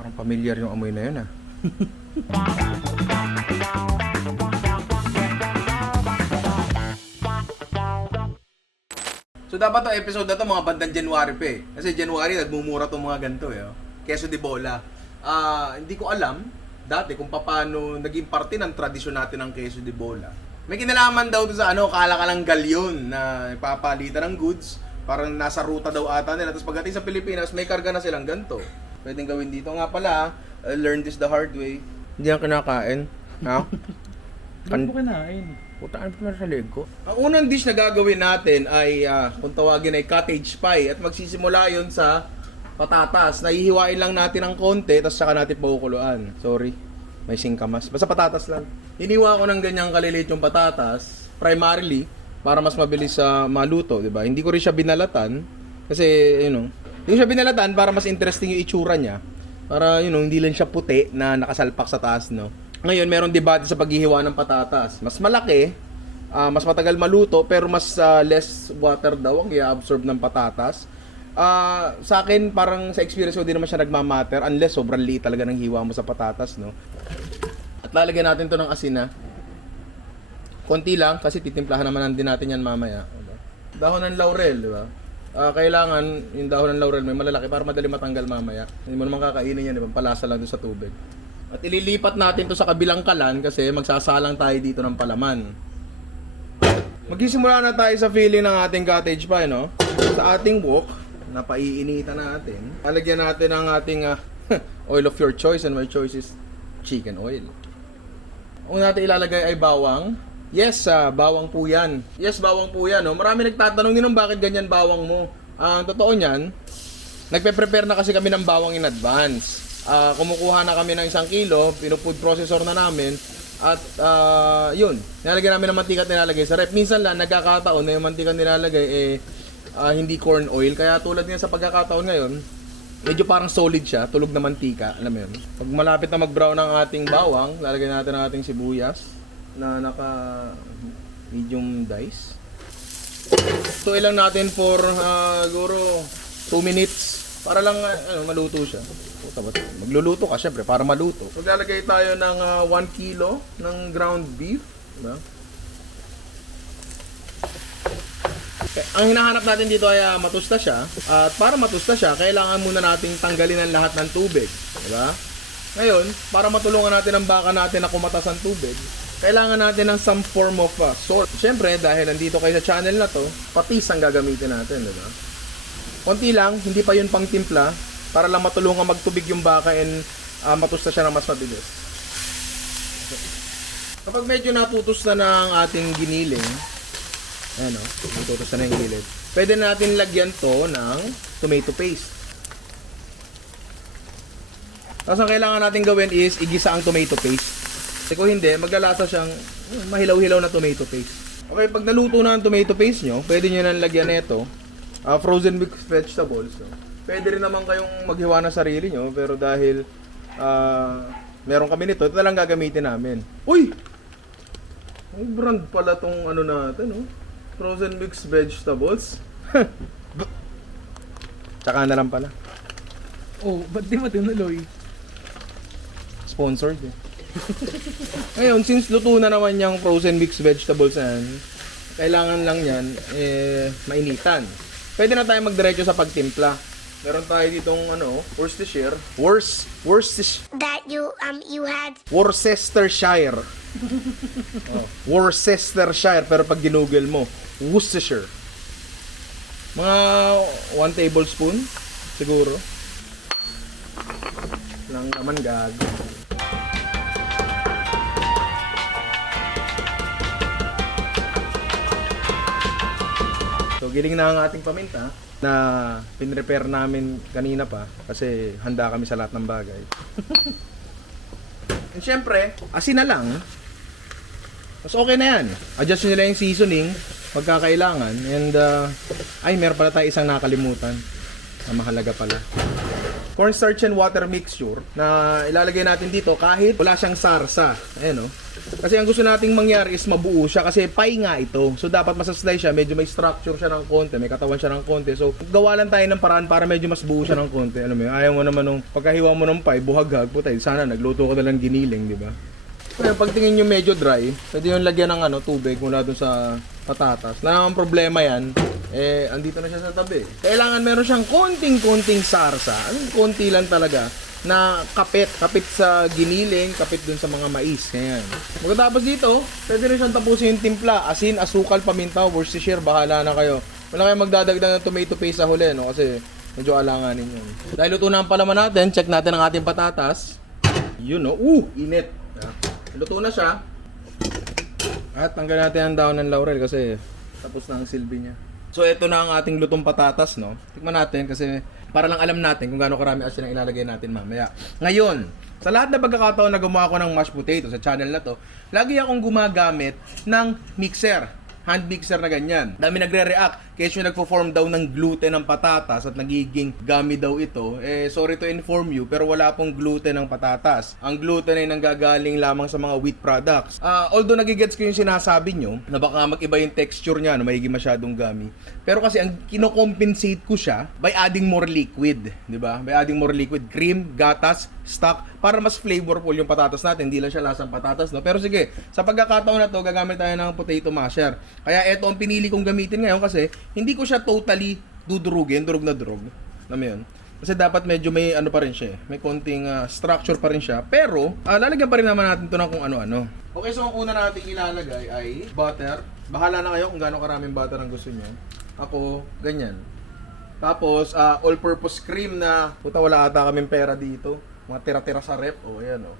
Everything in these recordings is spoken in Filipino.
Parang familiar yung amoy na yun ah. So dapat to episode na to mga bandang January pa eh. Kasi January nagmumura tong mga ganito eh. Queso de bola. Hindi ko alam dati kung paano naging parte ng tradisyon natin ng queso de bola. May kinalaman daw to sa kalakalang galyon na ipapalitan ng goods. Parang nasa ruta daw ata nila. Tapos pagdating sa Pilipinas, may karga na silang ganito. Pwedeng gawin dito. Nga pala, I learned this the hard way. Hindi yan kinakain. Ha? Ano po kinain? Putaan pa sa leg ko. Ang unang dish na gagawin natin ay, kung tawagin ay cottage pie. At magsisimula yon sa patatas. Nahihiwain lang natin ng konti, tapos saka natin pakukuluan. Sorry, may singkamas. Basta patatas lang. Hiniwa ko ng ganyang kalilit yung patatas, primarily, para mas mabilis sa maluto, di ba? Hindi ko rin siya binalatan, kasi, hindi ko siya binalatan para mas interesting yung itsura niya. Para, hindi lang siya puti na nakasalpak sa taas, no? Ngayon, meron debate sa paghihiwa ng patatas. Mas malaki, mas matagal maluto, pero mas less water daw ang i-absorb ng patatas. Sa akin, parang sa experience ko, di naman siya nagmamatter unless sobrang liit talaga ng hiwa mo sa patatas, no? At lalagyan natin to ng asin, konti lang, kasi titimplahan naman din natin yan mamaya. Dahon ng laurel, di ba? Kailangan yung dahon ng laurel may malalaki para madali matanggal mamaya. Hindi mo naman kakainin yan, di ba? Palasa lang doon sa tubig. At ililipat natin to sa kabilang kalan kasi magsasalang tayo dito ng palaman. Magsisimula na tayo sa filling ng ating cottage pie, no? Sa ating wok, na paiinitan natin, lalagyan natin ang ating oil of your choice, and my choice is chicken oil. Ang natin ilalagay ay bawang. Yes, bawang po yan. Yes, bawang po yan, no? Marami nagtatanong din bakit ganyan bawang mo. Ang totoo niyan, nagpe-prepare na kasi kami ng bawang in advance. Kumukuha na kami ng 1 kilo, pino-food processor na namin, at yun, nilalagay namin ng mantika at nilalagay sa rep. Minsan lang nagkakataon na yung mantika nilalagay hindi corn oil, kaya tulad nga sa pagkakataon ngayon, medyo parang solid siya, tulog na mantika, alam mo yun. Pag malapit na mag-brown ang ating bawang, lalagay natin ang ating sibuyas na naka medium dice. Tuloy lang natin for siguro 2 minutes para lang maluto siya. Magluluto ka syempre para maluto. Maglalagay tayo ng 1 kilo ng ground beef, diba? Ang hinahanap natin dito ay matusta siya. At para matusta siya, kailangan muna nating tanggalin ang lahat ng tubig, diba? Ngayon, para matulungan natin ang baka natin na kumatas ang tubig, kailangan natin ng some form of salt. Syempre, dahil nandito kayo sa channel na to, patis ang gagamitin natin, diba? Konti lang, hindi pa yun pang timpla, para lang matulungan magtubig yung baka and matusta siya ng mas mabilis. Kapag medyo natutos na ng ating giniling, ayan o, natutos na yung gilid, pwede natin lagyan to ng tomato paste. Tapos ang kailangan natin gawin is igisa ang tomato paste. Kasi kung hindi, maglalasa siyang mahilaw-hilaw na tomato paste. Okay, pag naluto na ang tomato paste nyo, pwede nyo nang lagyan nito frozen mixed vegetables. So, pwede rin naman kayong maghiwa na sarili nyo, pero dahil meron kami nito, ito na lang gagamitin namin. Uy! May brand pala tong natin, no? Frozen mixed vegetables. Tsaka na lang pala. Oh, ba't di mo tinuloy? Sponsored eh. Ngayon, since luto na naman yung frozen mixed vegetables na yan, kailangan lang yan mainitan. Pwede na tayo magdiretso sa pagtimpla. Meron tayo ditong Worcestershire. That you had. Worcestershire. Worcestershire, pero pag ginugol mo, Worcestershire. Mga 1 tablespoon siguro. Lang naman gago. So, giling na ang ating paminta na pinrepare namin kanina pa kasi handa kami sa lahat ng bagay. And syempre, asin na lang. Mas okay na yan. Adjust nyo nila yung seasoning pagkakailangan. And, meron pala tayo isang nakalimutan na mahalaga pala. cornstarch and water mixture na ilalagay natin dito kahit wala siyang sarsa. Ayan, oh. Kasi ang gusto nating mangyari is mabuo siya kasi pie nga ito. So dapat masaslice siya, medyo may structure siya ng konti, may katawan siya ng konti. So gawa lang tayo ng paraan para medyo mas buo siya ng konti. Alam mo yun, ayaw mo naman nung pagkahiwa mo ng pie, buhaghag, putay, sana nagluto ka na lang giniling, di ba? Kaya pag tingin nyo medyo dry, pwede yung lagyan ng tubig mula dun sa patatas. Na ang problema yan, andito na siya sa tabi. Kailangan meron siyang konting-konting sarsa. Konti lang talaga na kapit sa giniling, kapit dun sa mga mais. Ayan. Pagkatapos dito, pwede rin siyang tapusin yung timpla, asin, asukal, paminta, Worcestershire, bahala na kayo. Wala kayong magdadagdag ng tomato paste sa huli, no? Kasi medyo alanganin yun. Dahil luto na ang palaman natin, check natin ang ating patatas. Yun, no? Init. Luto na siya. At tanggal natin ang daon ng laurel kasi tapos na ang silbi niya. So ito na ang ating lutong patatas, no? Tikman natin kasi para lang alam natin kung gaano karami asin ang ilalagay natin mamaya. Ngayon, sa lahat na pagkakataon na gumawa ko ng mashed potato sa channel na to, lagi akong gumagamit ng mixer. Hand mixer na ganyan. Dami nagre-react. Kasi yung nagpo-form daw ng gluten ng patatas at nagiging gummy daw ito. Sorry to inform you, pero wala pong gluten ng patatas. Ang gluten ay nanggagaling lamang sa mga wheat products. Although nagigets ko yung sinasabi nyo, na baka mag-iba yung texture niya, no, magiging masyadong gummy. Pero kasi ang kinocompensate ko siya by adding more liquid. Diba? By adding more liquid. Cream, gatas, stock, para mas flavorful yung patatas natin. Hindi lang siya lasang patatas, no? Pero sige, sa pagkakataon na to, gagamit tayo ng potato masher. Kaya ito ang pinili kong gamitin ngayon kasi hindi ko siya totally dudurugin, durog na durog. Alam mo yun? Kasi dapat medyo may ano pa rin siya, may konting structure pa rin siya. Pero, lalagyan pa rin naman natin ito ng kung ano-ano. Okay, so ang una natin ilalagay ay butter. Bahala na kayo kung gaano karaming butter ang gusto niyo. Ako, ganyan. Tapos, all-purpose cream na, puta wala ata kaming pera dito. Mga tira-tira sa rep. O, ayan o.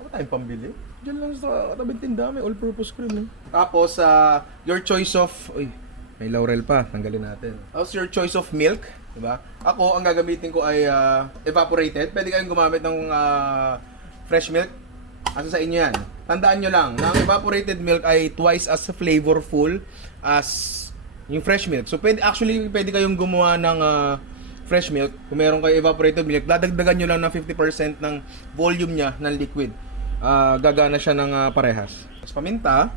Ano tayong pambili? Diyan lang sa tabing tinda, may all-purpose cream. Tapos, your choice of... Uy, may laurel pa, tanggalin natin. Tapos your choice of milk, diba? Ako, ang gagamitin ko ay evaporated. Pwede kayong gumamit ng fresh milk. Asa sa inyo yan. Tandaan nyo lang, na ang evaporated milk ay twice as flavorful as yung fresh milk. So, pwede kayong gumawa ng fresh milk. Kung meron kayo evaporated milk, dadagdagan nyo lang ng 50% ng volume niya ng liquid. Gagana siya ng parehas. Tapos paminta.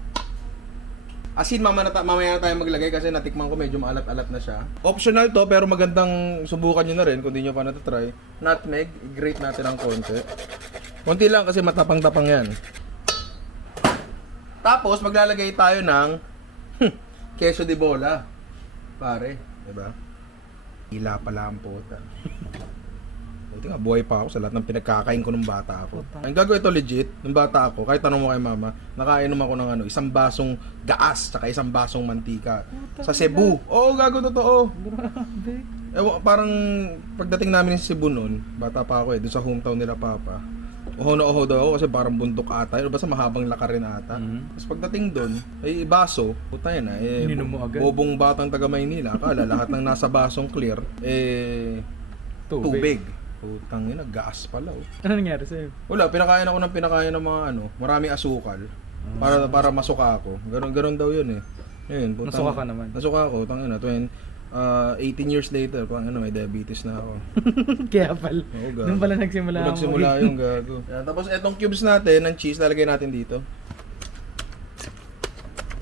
Asin mamaya na tayo maglagay kasi natikman ko medyo maalat-alat na siya. Optional to pero magandang subukan nyo na rin kung di nyo pa natatry. Nutmeg, i-grate natin ng konti. Konti lang kasi matapang-tapang yan. Tapos maglalagay tayo ng queso de bola. Pare, diba? Hila pala ang puta. Buti nga, buhay pa ako sa lahat ng pinagkakain ko nung bata ako. Ang gagawin ito legit, nung bata ako, kahit tanong mo kay mama, nakainom ako ng isang basong gaas, tsaka isang basong mantika. Sa Cebu. Oo, gago totoo. Grabe. Parang pagdating namin sa Cebu noon, bata pa ako doon sa hometown nila papa. Oho na oho daw ako kasi parang bundok ata. Basta mahabang lakar rin ata. Tapos pagdating doon, ay baso, puta yan Ininom mo agad? bobong batang taga Maynila. Akala lahat ng nasa basong clear, tubig. Putang ina, gas pala. Ano nangyari sa'yo? Wala, pinakain ako ng mga maraming asukal. Para masuka ako. Ganon daw yun eh. Ayun, putang, Nasuka ka naman? Nasuka ako, tangina. 18 years later, may diabetes na ako. Kaya pala. Oo, gago. Nung pala nagsimula yung gago. Yan, tapos etong cubes natin, ng cheese, lalagay natin dito.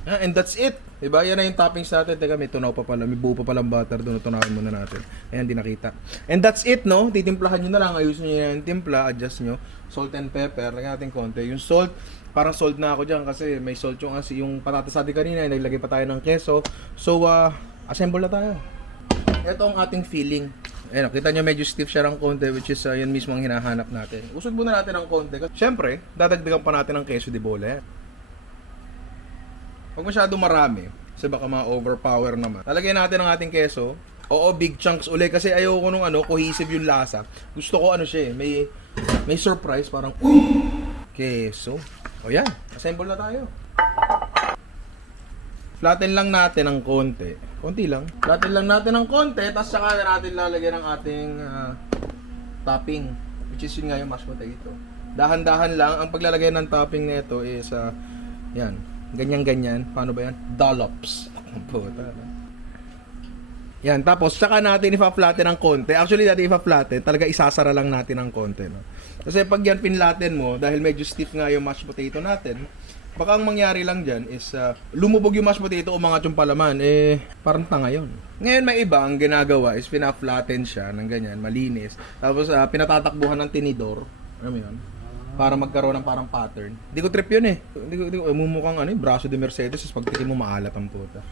And that's it. Diba? Yan na yung toppings natin. Teka, may tunaw pa pala. May buo pa palang butter doon. Tunawin muna natin. Ayan, di nakita. And that's it, no? Titimplahan nyo na lang. Ayusin nyo yung timpla. Adjust nyo. Salt and pepper. Lagyan natin konti. Yung salt, parang salt na ako dyan kasi may salt yung patatas natin kanina. Naglagay pa tayo ng keso. So, assemble na tayo. Ito ang ating filling. Ayan, kita nyo medyo stiff siya ng konti, which is yan mismo ang hinahanap natin. Usog muna natin ng konti. Siyempre, dadagdagan pa natin ng queso de bola. Huwag masyado marami, kasi baka ma-overpower naman. Lalagyan natin ang ating keso. Oo, big chunks uli, kasi ayoko nung cohesive yung lasa. Gusto ko siya may surprise, parang, keso. O yan, assemble na tayo. Flatten lang natin ng konti. Konti lang. Flatten lang natin ng konti, tapos saka natin lalagyan ng ating topping, which is yun nga yung mashed potato. Dahan-dahan lang, ang paglalagay ng topping nito is, yan. Ganyan-ganyan. Paano ba yan? Dollops. Puta. Yan, tapos tsaka natin ipa-flatten ng konti. Actually, dati ipa-flatten, talaga isasara lang natin ng konti, no? Kasi pag yan pinlatten mo, dahil medyo stiff nga yung mashed potato natin, baka ang mangyari lang dyan is lumubog yung mashed potato, umangat yung palaman, parang tanga yun. Ngayon may iba, ang ginagawa is pina-flatten siya ng ganyan, malinis. Tapos pinatatakbuhan ng tinidor, alam mo yun? Para magkaroon ng parang pattern. Hindi ko trip yun eh. Hindi ko mumukhang braso de Mercedes, pag tikin mo maalat ang puta.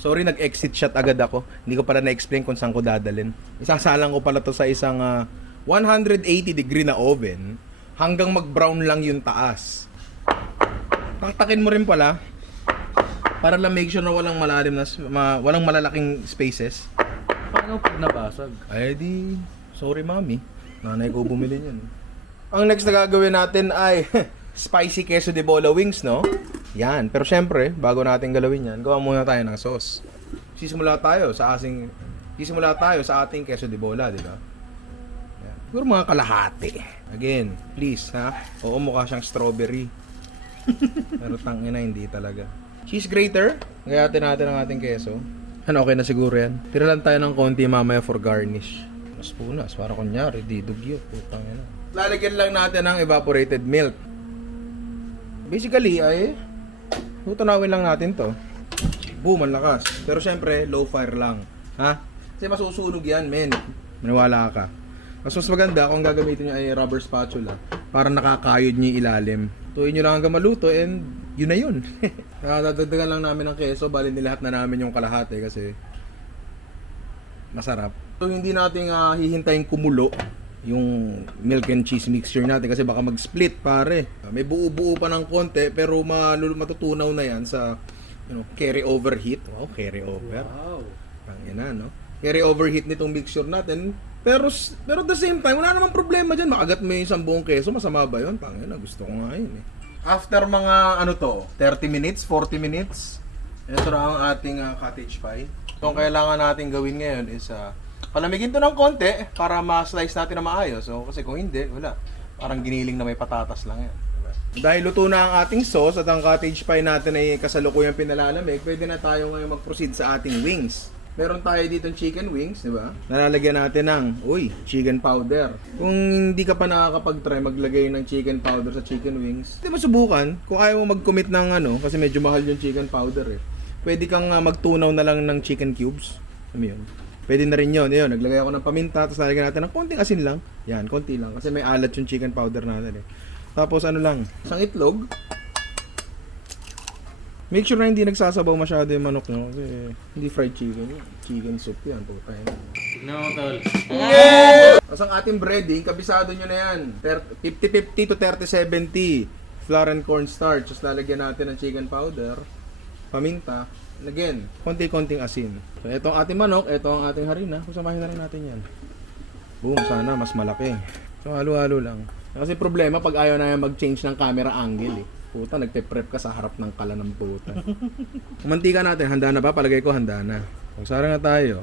Sorry, nag-exit shot agad ako. Hindi ko pala na-explain kung saan ko dadalhin. Isasalang ko pala to sa isang 180 degree na oven hanggang mag-brown lang yung taas. Taktakin mo rin pala para lang make sure na walang malalim na walang malalaking spaces. Paano pag nabasag? Ay di, sorry mami. Nanay ko bumili niyan. Ang next na gagawin natin ay spicy queso de bola wings, no? Yan. Pero syempre, bago natin galawin yan, gawa muna tayo ng sauce. Sisimula tayo sa ating queso de bola, di ba? Yan. Siguro mga kalahati. Again, please, ha? Oo, mukha siyang strawberry. Pero tangina, hindi talaga. Cheese grater. Gayatin natin ang ating queso. Ano, okay na siguro yan. Tira lang tayo ng konti mamaya for garnish. Mas punas, para kunyari, di dugyot. Putang ina. Lalagyan lang natin ng evaporated milk. Basically, ay tutunawin lang natin to. Boom, ang lakas. Pero syempre, low fire lang. Ha? Kasi masusunog yan, men. Maniwala ka. Mas maganda kung gagamitin nyo ay rubber spatula para nakakayod nyo yung ilalim. Tuyin nyo lang hanggang maluto and yun na yun. Dadagdagan lang namin ng keso, bali nilahat na namin yung kalahati kasi masarap. So hindi natin hihintayin kumulo yung milk and cheese mixture natin kasi baka mag-split pare. May buo-buo pa ng konti pero matutunaw na yan sa carry over heat. Wow, carry over. Wow. Tangina, no? Carry over heat nitong mixture natin. Pero at the same time, wala namang problema dyan. Makagat mo yung isang buong keso, masama ba yun? Tangina, gusto ko nga yun eh. After mga 30 minutes, 40 minutes, ito na ang ating cottage pie. So, ang kailangan natin gawin ngayon is palamigin to ng konti para ma-slice natin na maayos. So, kasi kung hindi, wala. Parang giniling na may patatas lang yan. Dahil luto na ang ating sauce at ang cottage pie natin ay kasalukuyang pinalalamig, pwede na tayo ngayon mag-proceed sa ating wings. Meron tayo dito chicken wings, di ba? Nalalagyan natin ng, chicken powder. Kung hindi ka pa nakakapag-try maglagay ng chicken powder sa chicken wings, hindi mo subukan. Kung ayaw mo mag-commit ng kasi medyo mahal yung chicken powder eh. Pwede kang magtunaw na lang ng chicken cubes. Ano yun? Pwede na rin yun. Ayun, naglagay ako ng paminta, tapos nalagyan natin ng konting asin lang. Yan, konti lang. Kasi may alat yung chicken powder natin eh. Tapos isang itlog. Make sure na hindi nagsasabaw masyado yung manok nyo kasi hindi fried chicken. Chicken soup yan. Pagkain. Tignan mo, tol. Tapos ang ating breading, kabisado nyo na yan. 50-50 to 30-70. Flour and cornstarch. Tapos lalagyan natin ng chicken powder. Paminta. Again, konti-konting asin. So, ito ang ating manok. Ito ang ating harina. Kusamahin na rin natin yan. Boom, sana mas malaki. So, halo-halo lang. Kasi problema pag ayaw na yan mag-change ng camera angle eh. Puta, nagpe-prep ka sa harap ng kala ng puta. Mantika natin, handa na ba? Palagay ko handa na. Magsara na tayo.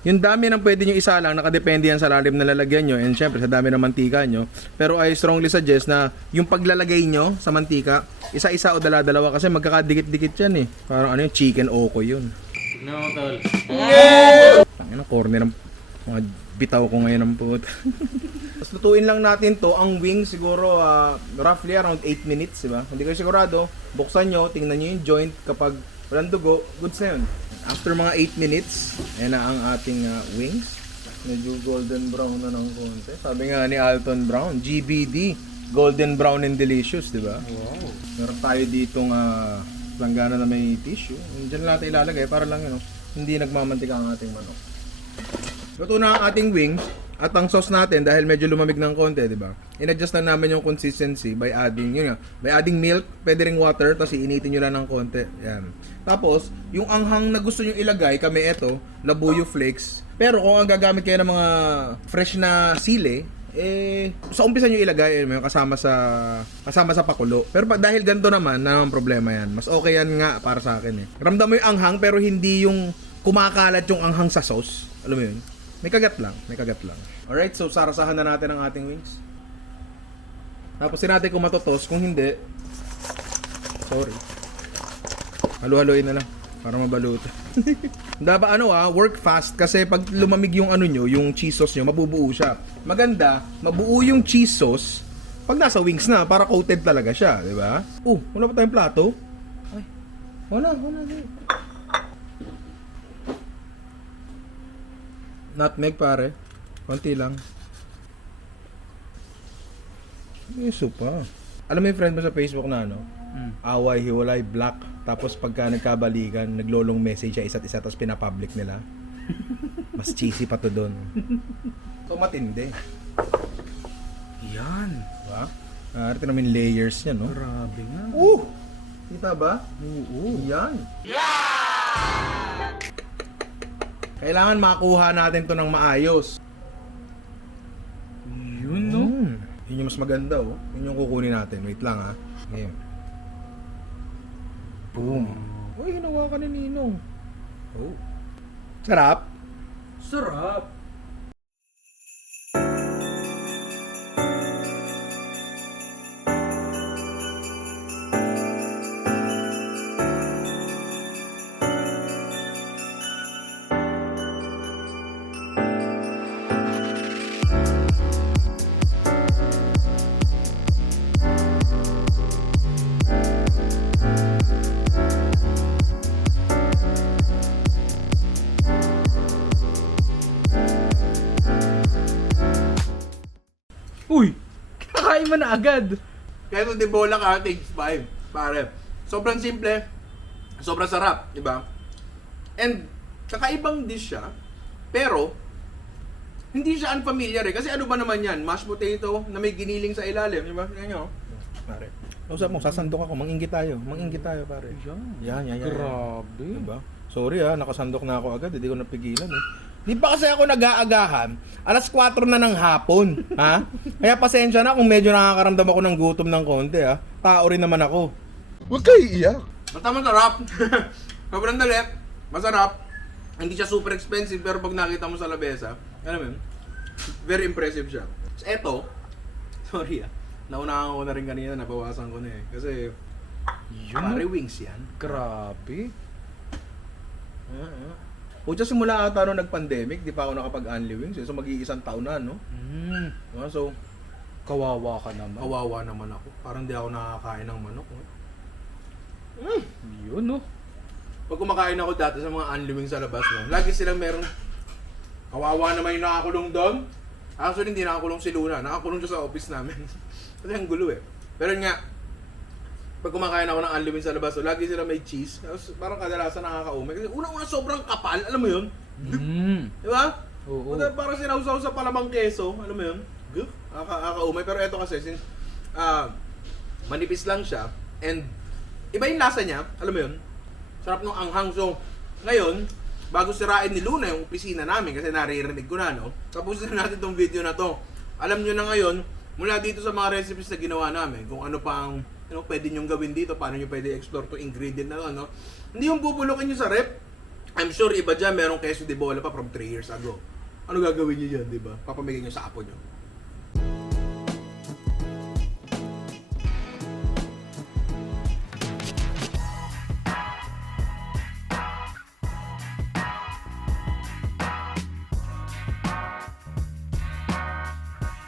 Yung dami ng pwede nyo isa lang, nakadepende yan sa lalim na lalagyan nyo. And syempre, sa dami ng mantika nyo. Pero I strongly suggest na yung paglalagay nyo sa mantika, isa-isa o dala-dalawa kasi magkakadikit-dikit yan eh. Parang chicken oko yun. Tignan mo, tol. Tangina, corner ng mga bitaw ko ngayon ng puta. Tapos lutuin lang natin to, ang wing siguro roughly around 8 minutes, diba? Hindi kayo sigurado, buksan nyo, tingnan nyo yung joint, kapag walang dugo, goods na yun. After mga 8 minutes, ayan na ang ating wings. Medyo golden brown na ng konti. Sabi nga ni Alton Brown, GBD, golden brown and delicious, diba? Wow. Meron tayo ditong langgana na may tissue. Diyan natin ilalagay para lang hindi nagmamantika ang ating manok. Luto na ang ating wings. At ang sauce natin, dahil medyo lumamig ng konti, di ba? In-adjust na namin yung consistency by adding, by adding milk, pwede ring water, tapos iinitin nyo lang ng konti. Yan. Tapos, yung anghang na gusto nyo ilagay, kami ito, labuyo flakes. Pero kung ang gagamit kayo ng mga fresh na sili, sa umpisa nyo ilagay, kasama sa pakulo. Pero dahil ganito naman problema yan. Mas okay yan nga para sa akin eh. Ramdam mo yung anghang, pero hindi yung kumakalat yung anghang sa sauce. Alam mo yun? May kagat lang. Alright, so sarasahan na natin ang ating wings. Tapos natin kung matotos, kung hindi, sorry. Halo-haloin na lang. Para mabalutan. Dapat work fast kasi pag lumamig yung ano nyo, yung cheese sauce nyo, mabubuo siya. Maganda, mabuo yung cheese sauce pag nasa wings na, para coated talaga siya, di ba? Wala pa tayong plato. Ay, wala. Nutmeg pare. Konti lang. Iso pa. Alam mo yung friend mo sa Facebook na away, hiwalay, black. Tapos pagka nagkabalikan, naglolong message sa isa't isa tapos pinapublic nila. Mas cheesy pa to doon. So matindi. Yan. Diba? Ito namin layers niya, no? Grabe nga. Kita ba? Oo. Yan. Kailangan makuha natin to ng maayos. Yun, no? Yun yung mas maganda, oh. Yun yung kukunin natin. Wait lang, ha. Ngayon. Boom. Uy, hinawa ka ni Ninong. Sarap. Sarap. Uy! Kakain mo na agad. Kaya de bola cottage 5, pare. Sobrang simple, sobrang sarap, di ba? And kakaibang dish siya, pero hindi siya unfamiliar eh. Kasi ano ba naman yan? Mashed potato na may giniling sa ilalim, di ba? Yan yun. Pare. Usap mo, sasandok ako. Manginggit tayo, pare. Yan. Grabe. Diba? Sorry nakasandok na ako agad. Hindi ko napigilan eh. Di ba kasi ako nag-aagahan? Alas 4 na ng hapon, ha? Kaya pasensya na kung medyo nakakaramdam ako ng gutom ng konti, ha? Tao rin naman ako. Huwag kayo iiyak. Basta masarap. Sobrang dali. Masarap. Hindi siya super expensive, pero pag nakita mo sa labesa, alam mo yun, very impressive siya. So, eto, sorry naunahan ko na rin kanina, nabawasan ko na eh. Kasi, pare wings yan. Grabe. Pucha, simula ata nung nag-pandemic, di pa ako nakapag-only wings eh. So, mag-iisang taon na, no? So, Kawawa ka naman. kawawa naman ako. Parang di ako nakakain ng manok. Yun, no? Pag kumakain ako dati sa mga only wings sa labas, no, lagi silang merong kawawa naman yung nakakulong doon. Actually, hindi nakakulong si Luna. Nakakulong siya sa office namin. Kasi ang gulo eh. Pero yun nga, pag kumakain ako ng only wings sa labas, so lagi sila may cheese. Tapos parang kadalasan nakakaumay. Kasi unang-una sobrang kapal, alam mo yun? Di ba? Oo. Parang sinausaw sa palamang keso, alam mo yun? Nakakaumay. Pero eto kasi, since manipis lang siya, and iba yung lasa niya, alam mo yun? Sarap nung anghang. So, ngayon, bago sirain ni Luna yung opisina namin, kasi naririnig ko na, no? Tapusin na natin tong video na to. Alam nyo na ngayon, mula dito sa mga recipes na ginawa namin, kung ano pang pwede nyong gawin dito, paano nyo pwede explore to ingredient na to, no? Hindi yung bubulukin nyo sa rep. I'm sure iba dyan, merong queso de bola pa from 3 years ago. Ano gagawin nyo dyan, di ba? Papamigay nyo sa apo nyo.